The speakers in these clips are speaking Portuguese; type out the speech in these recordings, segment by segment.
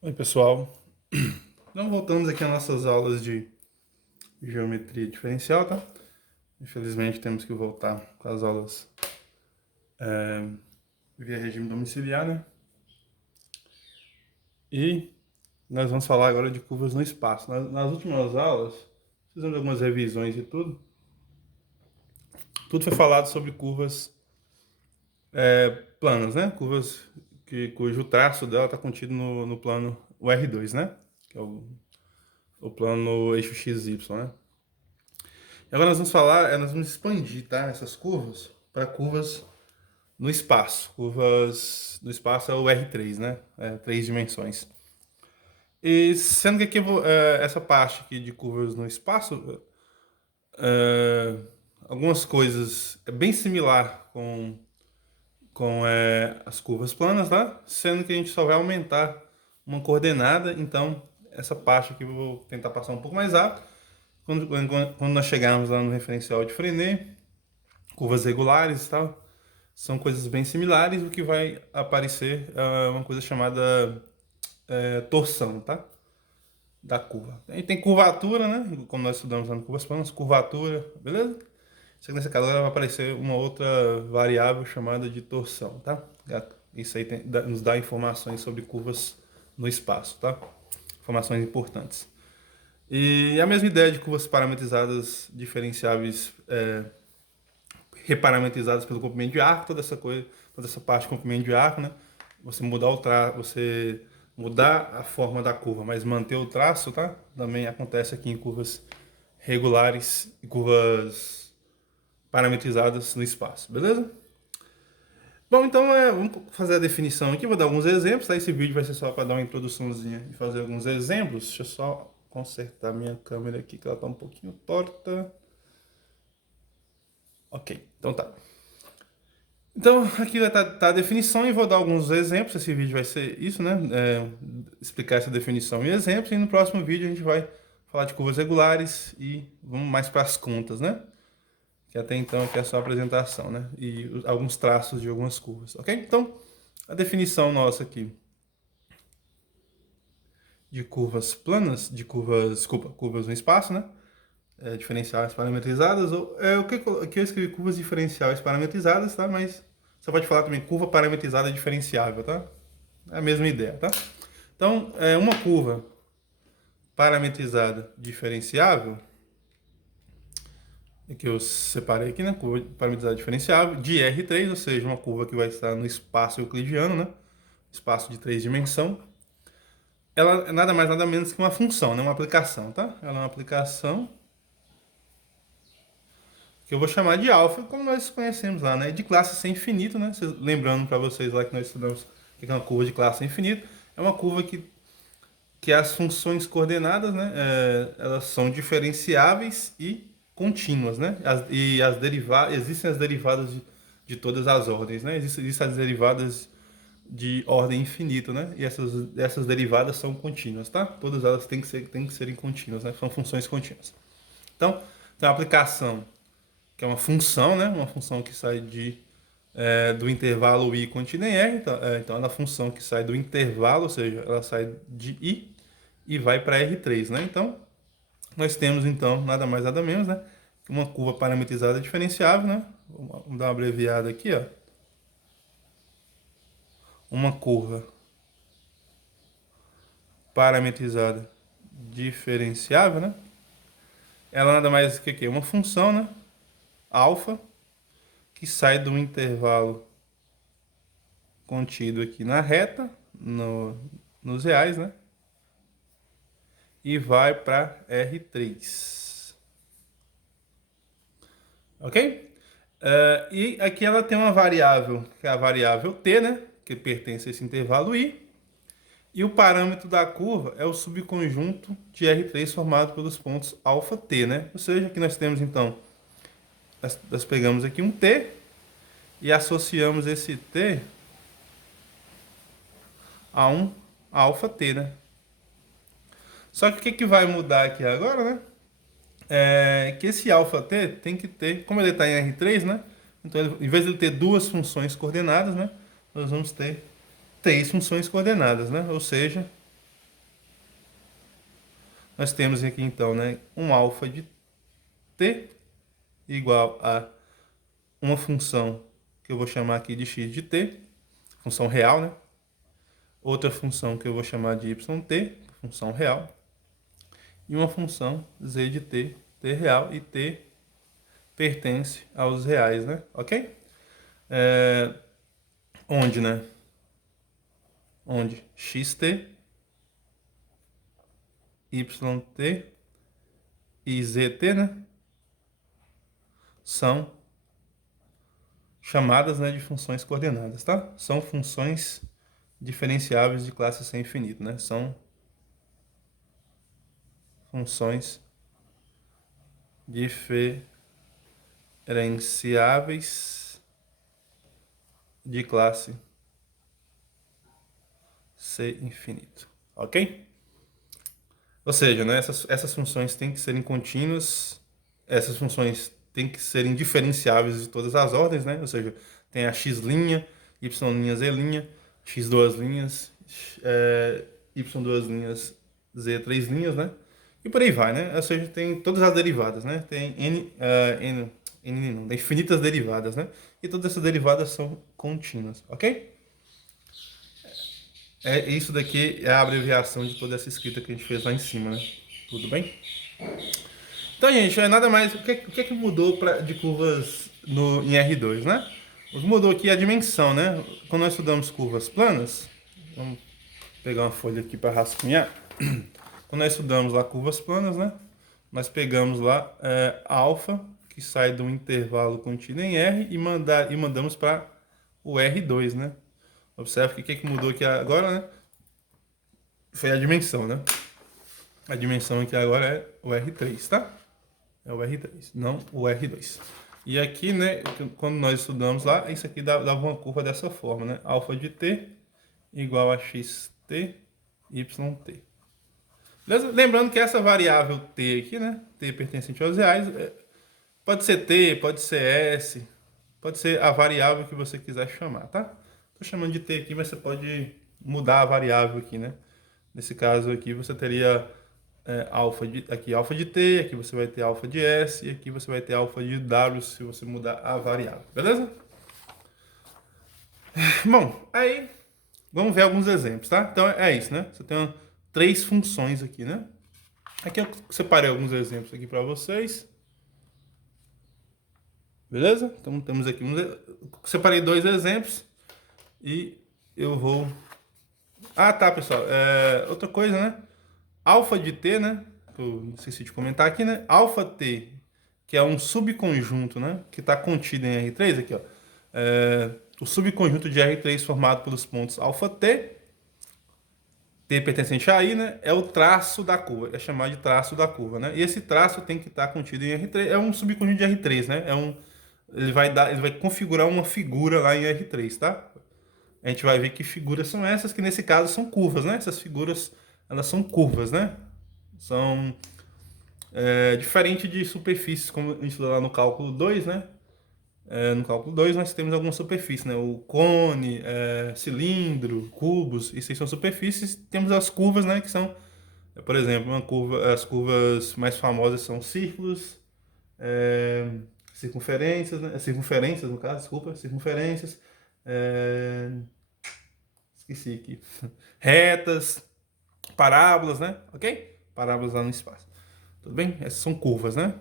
Oi, pessoal. Então, voltamos aqui às nossas aulas de geometria diferencial, tá? Infelizmente, temos que voltar com as aulas via regime domiciliar, né? E nós vamos falar agora de curvas no espaço. Nas últimas aulas, fizemos algumas revisões e tudo foi falado sobre curvas planas, né? Curvas cujo traço dela está contido no plano o R2, né? Que é o plano eixo XY, né? E agora nós vamos falar, nós vamos expandir, tá? Essas curvas para curvas no espaço. Curvas no espaço é o R3, né? É, 3 dimensões. E sendo que aqui essa parte aqui de curvas no espaço, é, algumas coisas é bem similar com as curvas planas, tá? Sendo que a gente só vai aumentar uma coordenada, então essa parte aqui eu vou tentar passar um pouco mais rápido. Quando nós chegarmos lá no referencial de Frenet, curvas regulares e tal, são coisas bem similares. O que vai aparecer é uma coisa chamada torção, tá? Da curva. E tem curvatura, né? Como nós estudamos lá no curvas planas, curvatura, beleza? Só que nessa caso vai aparecer uma outra variável chamada de torção, tá? Isso aí nos dá informações sobre curvas no espaço, tá? Informações importantes. E a mesma ideia de curvas parametrizadas diferenciáveis reparametrizadas pelo comprimento de arco, toda essa coisa, toda essa parte de comprimento de arco, né? Você mudar a forma da curva, mas manter o traço, tá? Também acontece aqui em curvas regulares e curvas parametrizadas no espaço, beleza? Bom, então vamos fazer a definição aqui, vou dar alguns exemplos, tá? Esse vídeo vai ser só para dar uma introduçãozinha e fazer alguns exemplos. Deixa eu só consertar minha câmera aqui, que ela tá um pouquinho torta. Ok, então tá. Então, aqui vai estar a definição e vou dar alguns exemplos. Esse vídeo vai ser isso, né? Explicar essa definição em exemplos. E no próximo vídeo a gente vai falar de curvas regulares e vamos mais para as contas, né? Que até então aqui é só a apresentação, né? E alguns traços de algumas curvas, ok? Então, a definição nossa aqui de curvas planas, desculpa, curvas no espaço, né? Diferenciais parametrizadas. Aqui eu escrevi curvas diferenciais parametrizadas, tá? Mas você pode falar também curva parametrizada diferenciável, tá? É a mesma ideia, tá? Então, uma curva parametrizada diferenciável, que eu separei aqui, né? Curva parametrizada diferenciável de R3, ou seja, uma curva que vai estar no espaço euclidiano, né? Espaço de 3 dimensões. Ela é nada mais nada menos que uma função, né? Uma aplicação, tá? Ela é uma aplicação que eu vou chamar de alfa, como nós conhecemos lá, né? De classe sem infinito, né? Lembrando para vocês lá que nós estudamos o que é uma curva de classe sem infinito, é uma curva que as funções coordenadas, né? Elas são diferenciáveis e contínuas, né? Existem as derivadas de todas as ordens, né? Existem as derivadas de ordem infinita, né? E essas derivadas são contínuas, tá? Todas elas têm que serem contínuas, né? São funções contínuas. Então, tem a aplicação que é uma função, né? Uma função que sai do intervalo i contida em r. Então, ela é uma função que sai do intervalo, ou seja, ela sai de i e vai para R3, né? Então, nós temos, então, nada mais nada menos, né? Uma curva parametrizada diferenciável, né? Vamos dar uma abreviada aqui, ó. Uma curva parametrizada diferenciável, né? Ela nada mais que uma função, né? Alfa, que sai do intervalo contido aqui na reta, nos reais, né? E vai para R3. Ok? E aqui ela tem uma variável, que é a variável t, né? Que pertence a esse intervalo i. E o parâmetro da curva é o subconjunto de R3 formado pelos pontos alfa t, né? Ou seja, aqui nós temos então, nós pegamos aqui um t e associamos esse t a um alfa t, né? Só que o que vai mudar aqui agora, né? Que esse alfa t tem que ter, como ele está em R3, né? Então, em vez de ele ter duas funções coordenadas, né? Nós vamos ter três funções coordenadas, né? Ou seja, Nós temos aqui então, né, um alfa de t igual a uma função que eu vou chamar aqui de x de t, função real, né? Outra função que eu vou chamar de yt, função real. E uma função z de t, t real, e t pertence aos reais, né? Ok? Onde, né? Onde xt, yt e zt, né? São chamadas, né, de funções coordenadas, tá? São funções diferenciáveis de classe sem infinito, né? São funções diferenciáveis de classe C infinito, ok? Ou seja, né, essas funções têm que serem contínuas, essas funções têm que serem diferenciáveis de todas as ordens, né? Ou seja, tem a x', y', z', x duas linhas, y duas linhas, z três linhas, né? E por aí vai, né? Ou seja, tem todas as derivadas, né? Tem tem infinitas derivadas, né? E todas essas derivadas são contínuas, ok? Isso daqui é a abreviação de toda essa escrita que a gente fez lá em cima, né? Tudo bem? Então, gente, é nada mais. O que mudou de curvas em R2, né? O que mudou aqui é a dimensão, né? Quando nós estudamos curvas planas, vamos pegar uma folha aqui para rascunhar. Quando nós estudamos lá curvas planas, né? Nós pegamos lá alfa, que sai do intervalo contido em R, e mandamos para o R2, né? Observe que mudou aqui agora, né? Foi a dimensão, né? A dimensão aqui agora é o R3, tá? É o R3, não o R2. E aqui, né, quando nós estudamos lá, isso aqui dava uma curva dessa forma, né? Alfa de t igual a xt, yt. Beleza? Lembrando que essa variável t aqui, né? T pertencente aos reais, pode ser t, pode ser s, pode ser a variável que você quiser chamar, tá? Tô chamando de t aqui, mas você pode mudar a variável aqui, né? Nesse caso aqui você teria alfa de t, aqui você vai ter alfa de s, e aqui você vai ter alfa de w se você mudar a variável, beleza? Bom, aí vamos ver alguns exemplos, tá? Então é isso, né? Você tem três funções aqui, né? Aqui eu separei alguns exemplos aqui para vocês. Beleza? Então temos aqui separei dois exemplos e eu vou... Ah, tá, pessoal. Outra coisa, né? Alfa de t, né? Eu esqueci de comentar aqui, né? Alfa t, que é um subconjunto, né? Que está contido em R3 aqui, ó. O subconjunto de R3 formado pelos pontos alfa t, t pertencente a i, né? É o traço da curva, é chamado de traço da curva, né? E esse traço tem que estar contido em R3, é um subconjunto de R3, né? Ele vai configurar uma figura lá em R3, tá? A gente vai ver que figuras são essas, que nesse caso são curvas, né? Essas figuras, elas são curvas, né? São diferente de superfícies, como a gente estudou lá no cálculo 2, né? No cálculo 2 nós temos algumas superfícies, né? O cone, cilindro, cubos, isso aí são superfícies. Temos as curvas, né? Que são, por exemplo, as curvas mais famosas são círculos, circunferências, né? Circunferências, no caso, desculpa, circunferências. Esqueci aqui. Retas, parábolas, né? Ok? Parábolas lá no espaço. Tudo bem? Essas são curvas, né?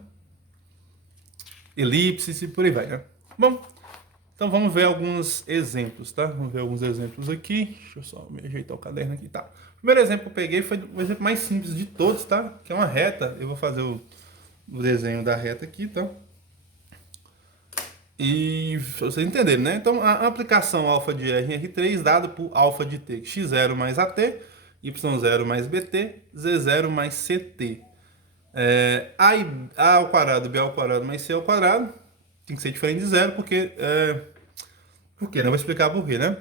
Elipses e por aí vai, né? Bom, então vamos ver alguns exemplos, tá? Vamos ver alguns exemplos aqui. Deixa eu só me ajeitar o caderno aqui, tá? O primeiro exemplo que eu peguei foi o exemplo mais simples de todos, tá? Que é uma reta. Eu vou fazer o desenho da reta aqui, tá? E pra vocês entenderem, né? Então, a aplicação alfa de R em R3 dada por alfa de t, x0 mais AT, y0 mais BT, z0 mais CT. A ao quadrado, B ao quadrado mais C ao quadrado tem que ser diferente de zero, porque... por quê? Não vou explicar por quê, né?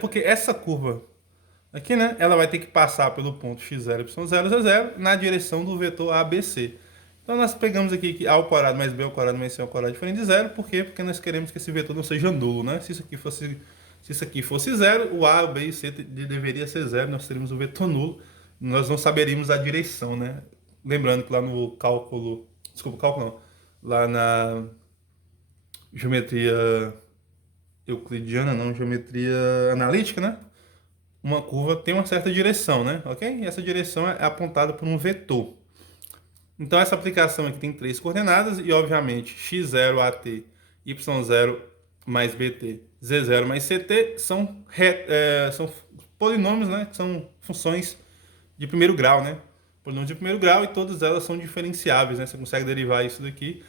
Porque essa curva aqui, né? Ela vai ter que passar pelo ponto x0, y0, z0 na direção do vetor ABC. Então nós pegamos aqui que A ao quadrado mais B ao quadrado mais C ao quadrado é diferente de zero. Por quê? Porque nós queremos que esse vetor não seja nulo, né? Se isso aqui fosse zero, o A, o B e o C deveria ser zero. Nós teríamos o vetor nulo. nós não saberíamos a direção, né? Lembrando que lá no cálculo, desculpa, cálculo não, lá na geometria euclidiana, não, geometria analítica, né? Uma curva tem uma certa direção, né? Ok? E essa direção é apontada por um vetor. Então essa aplicação aqui tem três coordenadas e, obviamente, x0 at, y0 mais bt, z0 mais ct são polinômios, né? São funções de primeiro grau, né? Polinômios de primeiro grau e todas elas são diferenciáveis, né? Você consegue derivar isso daqui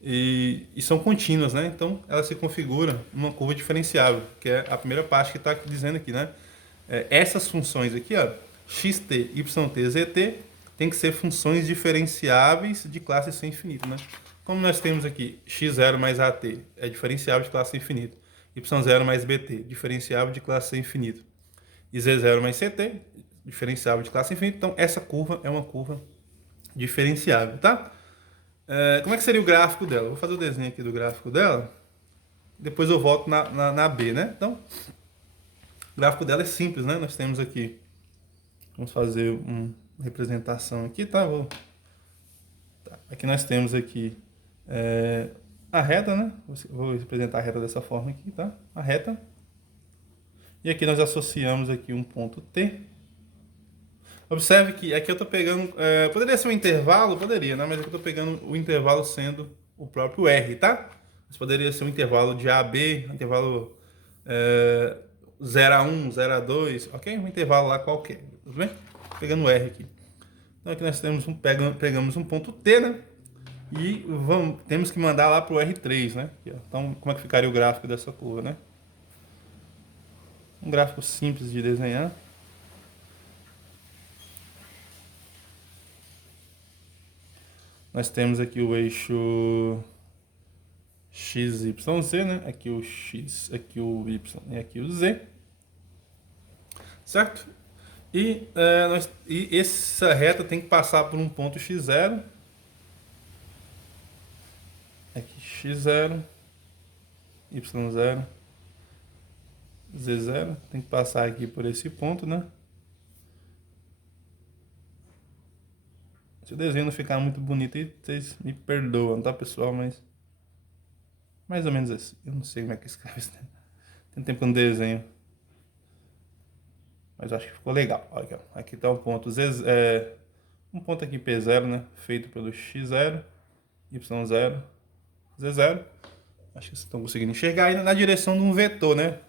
e são contínuas, né? Então ela se configura uma curva diferenciável, que é a primeira parte que está dizendo aqui, né? Essas funções aqui, ó, xt, yt, zt, tem que ser funções diferenciáveis de classe sem infinito, né? Como nós temos aqui x0 mais at, é diferenciável de classe sem infinito. Y0 mais bt, diferenciável de classe sem infinito. E z0 mais ct, diferenciável de classe infinito. Então, essa curva é uma curva diferenciável, tá? Como é que seria o gráfico dela? Vou fazer o desenho aqui do gráfico dela. Depois eu volto na B, né? Então, o gráfico dela é simples, né? Nós temos aqui... Vamos fazer uma representação aqui, tá? Aqui nós temos aqui a reta, né? Vou representar a reta dessa forma aqui, tá? A reta. E aqui nós associamos aqui um ponto T. Observe que aqui eu estou pegando... poderia ser um intervalo? Poderia, né? Mas aqui eu estou pegando o intervalo sendo o próprio R, tá? Mas poderia ser um intervalo de A a B, um intervalo 0 a 1, 0 a 2, ok? Um intervalo lá qualquer, tudo bem? Pegando o R aqui. Então aqui nós temos pegamos um ponto T, né? E temos que mandar lá para o R3, né? Aqui, então, como é que ficaria o gráfico dessa curva, né? Um gráfico simples de desenhar. Nós temos aqui o eixo x, y, z, né? Aqui o x, aqui o y e aqui o z. Certo? E essa reta tem que passar por um ponto x0. Aqui x0, y0, z0. Tem que passar aqui por esse ponto, né? Se o desenho não ficar muito bonito aí, vocês me perdoam, tá, pessoal? Mas mais ou menos assim. Eu não sei como é que escreve isso. Tem tempo que eu não desenho. Mas eu acho que ficou legal. Olha aqui, ó. Aqui tá um ponto um ponto aqui P0, né? Feito pelo x0, y0, z0. Acho que vocês estão conseguindo enxergar aí na direção de um vetor, né?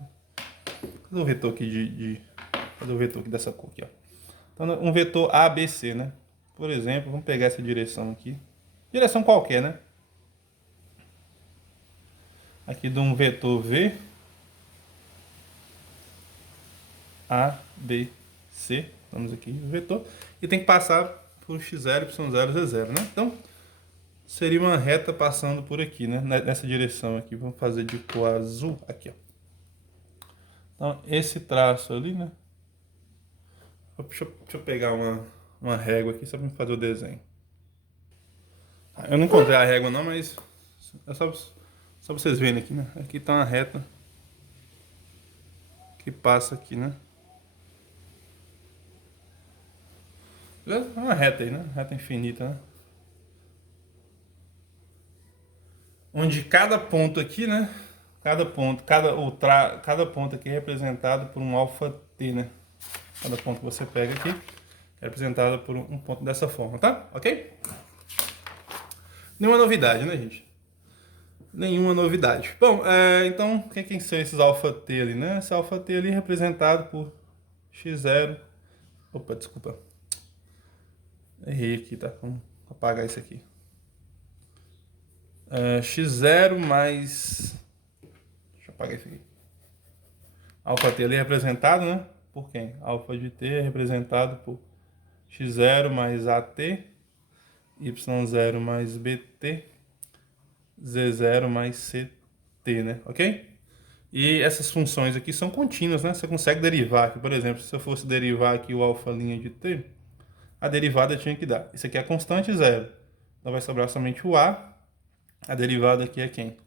Cadê o vetor aqui cadê o vetor aqui dessa cor aqui, ó? Então, um vetor ABC, né? Por exemplo, vamos pegar essa direção aqui. Direção qualquer, né? Aqui de um vetor V, A, B, C. Vamos aqui no vetor. E tem que passar por x0, y0, z0, né? Então, seria uma reta passando por aqui, né? Nessa direção aqui. Vamos fazer de cor azul aqui, ó. Então, esse traço ali, né? Deixa eu pegar uma régua aqui só para fazer o desenho. Eu não encontrei a régua não, mas é só pra vocês verem aqui, né? Aqui tá uma reta que passa aqui, né? É uma reta aí, né? Reta infinita, né? Onde cada ponto aqui, né? Cada ponto aqui é representado por um alfa t, né? Cada ponto que você pega aqui é representado por um ponto dessa forma, tá? Ok? Nenhuma novidade, né, gente? Nenhuma novidade. Bom, então, quem são esses alfa t ali, né? Esse alfa t ali é representado por x0. Opa, desculpa. Errei aqui, tá? Vamos apagar isso aqui. x0 mais... Deixa eu apagar isso aqui. Alfa t ali é representado, né? Por quem? Alfa de t é representado por x0 mais at, y0 mais bt, z0 mais ct, né? Ok? E essas funções aqui são contínuas, né? Você consegue derivar aqui, por exemplo, se eu fosse derivar aqui o alfa' de t, a derivada tinha que dar. Isso aqui é constante zero. Então vai sobrar somente o a. A derivada aqui é quem?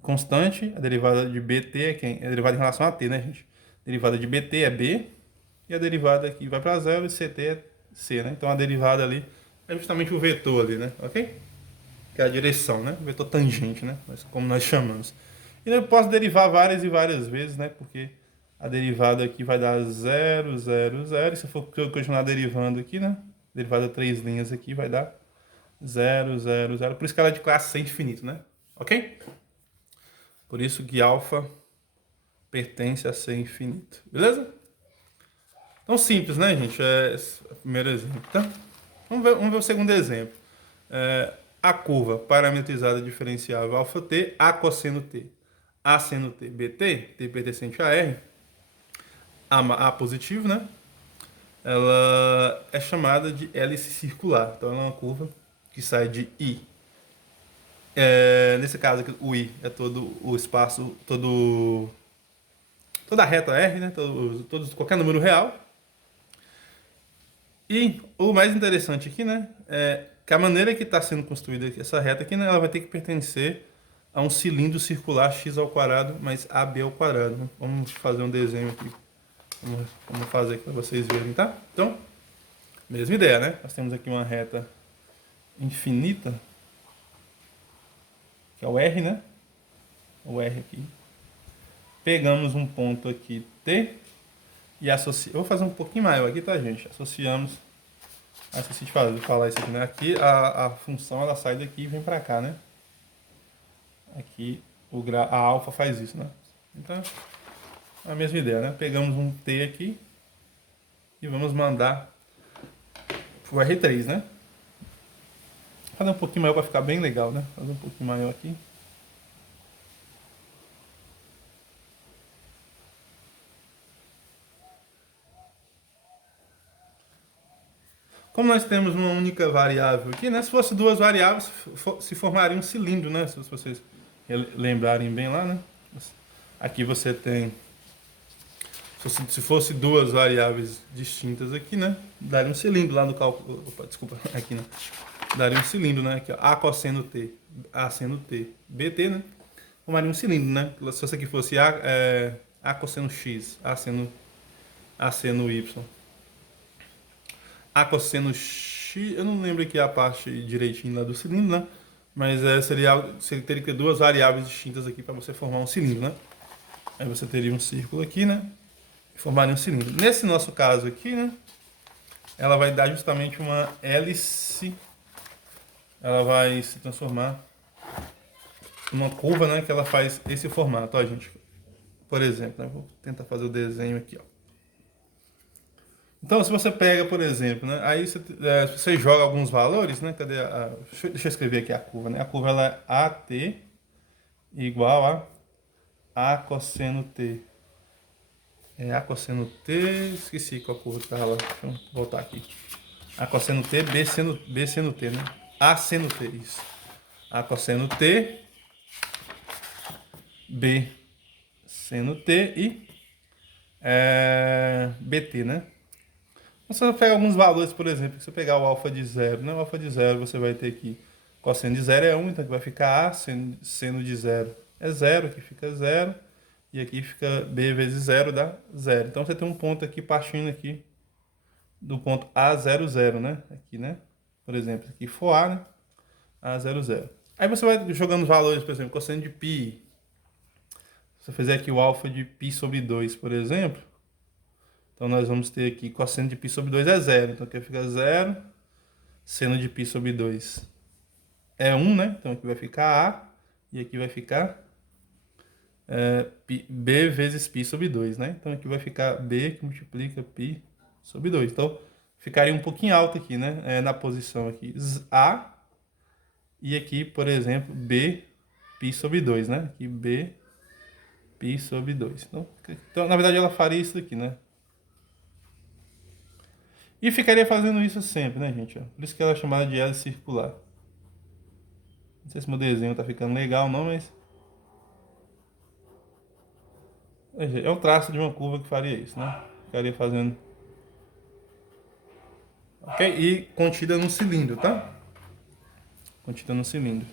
Constante. A derivada de bt é quem? É a derivada em relação a t, né, gente? A derivada de bt é b. e a derivada aqui vai para zero e ct é c, né? Então a derivada ali é justamente o vetor ali, né? Ok? Que é a direção, né? O vetor tangente, né? Como nós chamamos. E eu posso derivar várias e várias vezes, né? Porque a derivada aqui vai dar 0, 0, 0. E se eu for continuar derivando aqui, né? Derivada 3 linhas aqui vai dar 0, 0, 0. Por isso que ela é de classe sem infinito, né? Ok? Por isso que alfa pertence a C infinito. Beleza? Então simples, né, gente? Esse é o primeiro exemplo, tá? Vamos ver o segundo exemplo. A curva parametrizada diferenciável alfa t, A cosseno t, A seno t, bt, t pertencente a R, A positivo, né? Ela é chamada de hélice circular. Então ela é uma curva que sai de I. Nesse caso aqui, o I é todo o espaço, toda a reta R, né? Qualquer número real. E o mais interessante aqui, né, é que a maneira que está sendo construída essa reta aqui, né, ela vai ter que pertencer a um cilindro circular x ao quadrado mais ab ao quadrado. Né? Vamos fazer um desenho aqui. Vamos fazer aqui para vocês verem, tá? Então, mesma ideia, né? Nós temos aqui uma reta infinita, que é o R, né? O R aqui. Pegamos um ponto aqui, T, e associamos... Eu vou fazer um pouquinho maior aqui, tá, gente? Associamos... Esqueci de falar isso aqui, né? Aqui a função ela sai daqui e vem pra cá, né? Aqui a alfa faz isso, né? Então, a mesma ideia, né? Pegamos um T aqui e vamos mandar pro R3, né? Vou fazer um pouquinho maior para ficar bem legal, né? Fazer um pouquinho maior aqui. Como nós temos uma única variável aqui, né? Se fosse duas variáveis, se formaria um cilindro, né? Se vocês lembrarem bem lá, né? Aqui você tem... Se fosse duas variáveis distintas aqui, né? Daria um cilindro lá no cálculo... Opa, desculpa, aqui, né? Daria um cilindro, né? Aqui, ó, A cosseno T, A seno T, BT, né? Formaria um cilindro, né? Se essa aqui fosse A cosseno X, A seno Y. A cosseno X, eu não lembro aqui a parte direitinho lá do cilindro, né? Mas você teria que ter duas variáveis distintas aqui para você formar um cilindro, né? Aí você teria um círculo aqui, né? E formaria um cilindro. Nesse nosso caso aqui, né? Ela vai dar justamente uma hélice. Ela vai se transformar numa curva, né? Que ela faz esse formato, ó, gente. Por exemplo, né? Vou tentar fazer o desenho aqui, ó. Então, se você pega, por exemplo, né, aí você joga alguns valores, né? Cadê deixa eu escrever aqui a curva, né? A curva ela é AT igual a cosseno T. A cosseno T, esqueci qual curva que estava lá. Deixa eu voltar aqui. A cosseno T, B seno T, né? A seno T, isso. A cosseno T, B seno T e BT, né? Você vai pegar alguns valores, por exemplo, se você pegar o alfa de zero, né? O alfa de zero você vai ter aqui, cosseno de zero é 1, então aqui vai ficar A, seno de zero é zero, aqui fica zero, e aqui fica B vezes zero dá zero. Então você tem um ponto aqui partindo aqui do ponto A00, né? Aqui, né? Por exemplo, aqui for A, né? A00. Aí você vai jogando valores, por exemplo, cosseno de π. Se eu fizer aqui o alfa de π sobre 2, por exemplo, então nós vamos ter aqui cosseno de π sobre 2 é zero. Então aqui fica zero. Seno de π sobre 2 é 1, né? Então aqui vai ficar A. E aqui vai ficar B vezes π sobre 2, né? Então aqui vai ficar B que multiplica π sobre 2. Então ficaria um pouquinho alto aqui, né? Na posição aqui A. E aqui, por exemplo, B π sobre 2, né? Aqui B π sobre 2. Então na verdade ela faria isso aqui, né? E ficaria fazendo isso sempre, né, gente? Por isso que ela é chamada de hélice circular. Não sei se meu desenho tá ficando legal não, mas... É o traço de uma curva que faria isso, né? Ficaria fazendo... Ok? E contida num cilindro, tá? Contida num cilindro.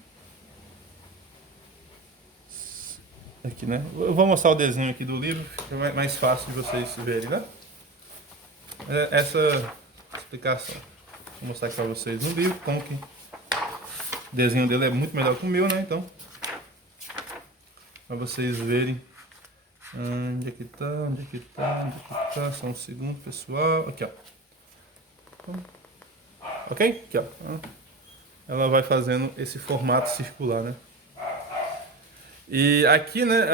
Aqui, né? Eu vou mostrar o desenho aqui do livro, fica mais fácil de vocês verem, né? essa explicação. Vou mostrar aqui para vocês no livro, como que o desenho dele é muito melhor que o meu, né? Então, para vocês verem onde é que tá, onde é que tá, onde é que tá. Só um segundo, pessoal. Aqui, ó. Ok? Aqui, ó. Ela vai fazendo esse formato circular, né? E aqui, né,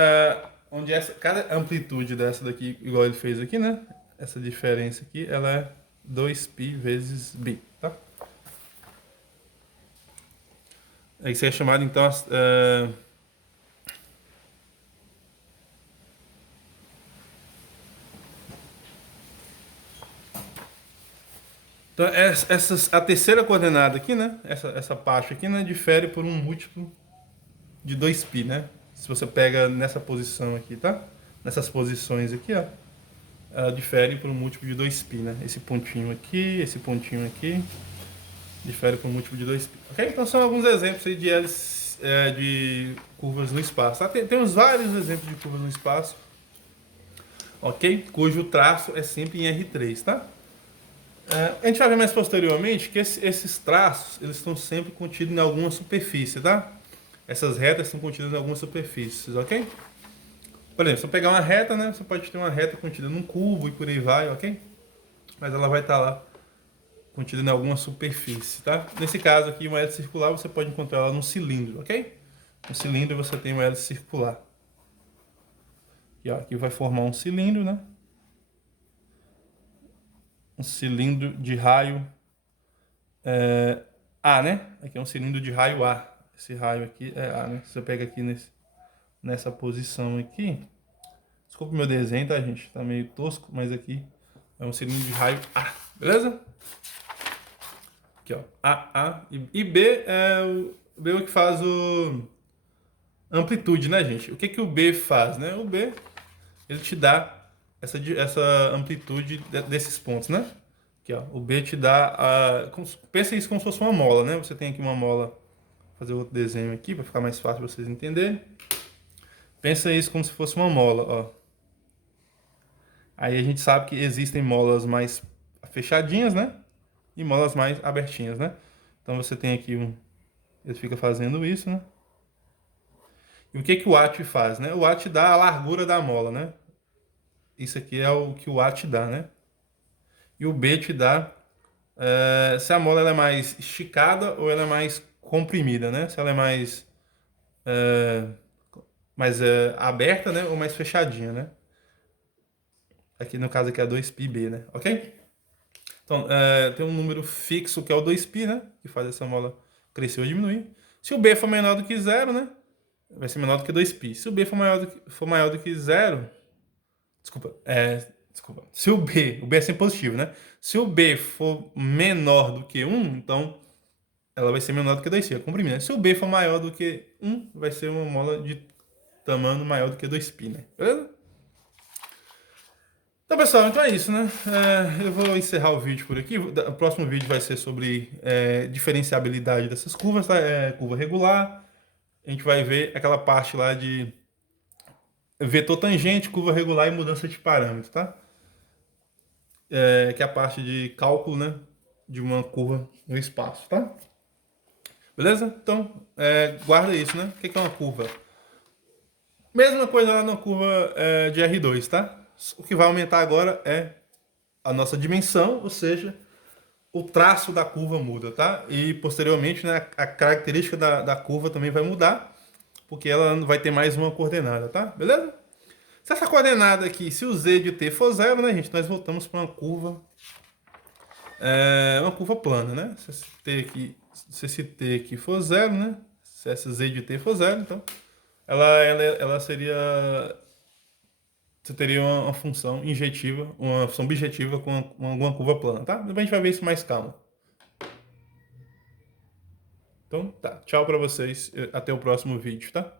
onde cada amplitude dessa daqui, igual ele fez aqui, né? Essa diferença aqui, ela é 2π vezes b, tá? Isso é chamado, então, então, a terceira coordenada aqui, né? Essa parte aqui, né? Difere por um múltiplo de 2π, né? Se você pega nessa posição aqui, tá? Nessas posições aqui, ó. Ela difere por um múltiplo de 2π, né? Esse pontinho aqui, difere por um múltiplo de 2π. Ok? Então são alguns exemplos aí de curvas no espaço. Tá? Temos vários exemplos de curvas no espaço, ok? Cujo traço é sempre em R3, tá? A gente vai ver mais posteriormente que esses traços, eles estão sempre contidos em alguma superfície, tá? Essas retas estão contidas em algumas superfícies, ok? Por exemplo, se eu pegar uma reta, né? Você pode ter uma reta contida num cubo e por aí vai, ok? Mas ela vai estar lá contida em alguma superfície, tá? Nesse caso aqui, uma hélice circular, você pode encontrar ela num cilindro, ok? No cilindro você tem uma hélice circular. E, ó, aqui vai formar um cilindro, né? Um cilindro de raio A, né? Aqui é um cilindro de raio A. Esse raio aqui é A, né? Você pega aqui nessa posição aqui. Desculpa o meu desenho, tá, gente? Tá meio tosco, mas aqui é um cilindro de raio A, beleza? Aqui, ó. A. E B é o que faz o amplitude, né, gente? O que que o B faz, né? O B, ele te dá essa amplitude desses pontos, né? Aqui, ó. O B te dá pensa isso como se fosse uma mola, né? Você tem aqui uma mola. Vou fazer outro desenho aqui para ficar mais fácil para vocês entenderem. Pensa isso como se fosse uma mola, ó. Aí a gente sabe que existem molas mais fechadinhas, né? E molas mais abertinhas, né? Então você tem aqui ele fica fazendo isso, né? E o que que o A te faz, né? O A te dá a largura da mola, né? Isso aqui é o que o A te dá, né? E o B te dá se a mola ela é mais esticada ou ela é mais comprimida, né? Se ela é mais aberta, né? Ou mais fechadinha, né? Aqui no caso aqui é 2πb, né? Ok? Então, tem um número fixo que é o 2π, né? Que faz essa mola crescer ou diminuir. Se o B for menor do que zero, né? Vai ser menor do que 2π. Se o B for maior do que zero, desculpa. Se o B é sempre positivo, né? Se o B for menor do que 1, então ela vai ser menor do que 2π, é comprimida. Se o B for maior do que 1, vai ser uma mola de tamanho maior do que 2π, né? Beleza? Então, pessoal, então é isso, né? Eu vou encerrar o vídeo por aqui. O próximo vídeo vai ser sobre diferenciabilidade dessas curvas, tá? Curva regular. A gente vai ver aquela parte lá de vetor tangente, curva regular e mudança de parâmetro, tá? Que é a parte de cálculo, né? De uma curva no espaço, tá? Beleza? Então, guarda isso, né? O que é uma curva? Mesma coisa lá na curva de R2, tá? O que vai aumentar agora é a nossa dimensão, ou seja, o traço da curva muda, tá? E posteriormente, né, a característica da curva também vai mudar, porque ela vai ter mais uma coordenada, tá? Beleza? Se essa coordenada aqui, se o z de t for zero, né, gente, nós voltamos para uma curva plana, né? Se esse t aqui for zero, né? Se essa z de t for zero, então ela seria, você teria uma função injetiva, uma função bijetiva com alguma curva plana, tá? Depois a gente vai ver isso mais calma. Então, tá. Tchau para vocês. Até o próximo vídeo, tá?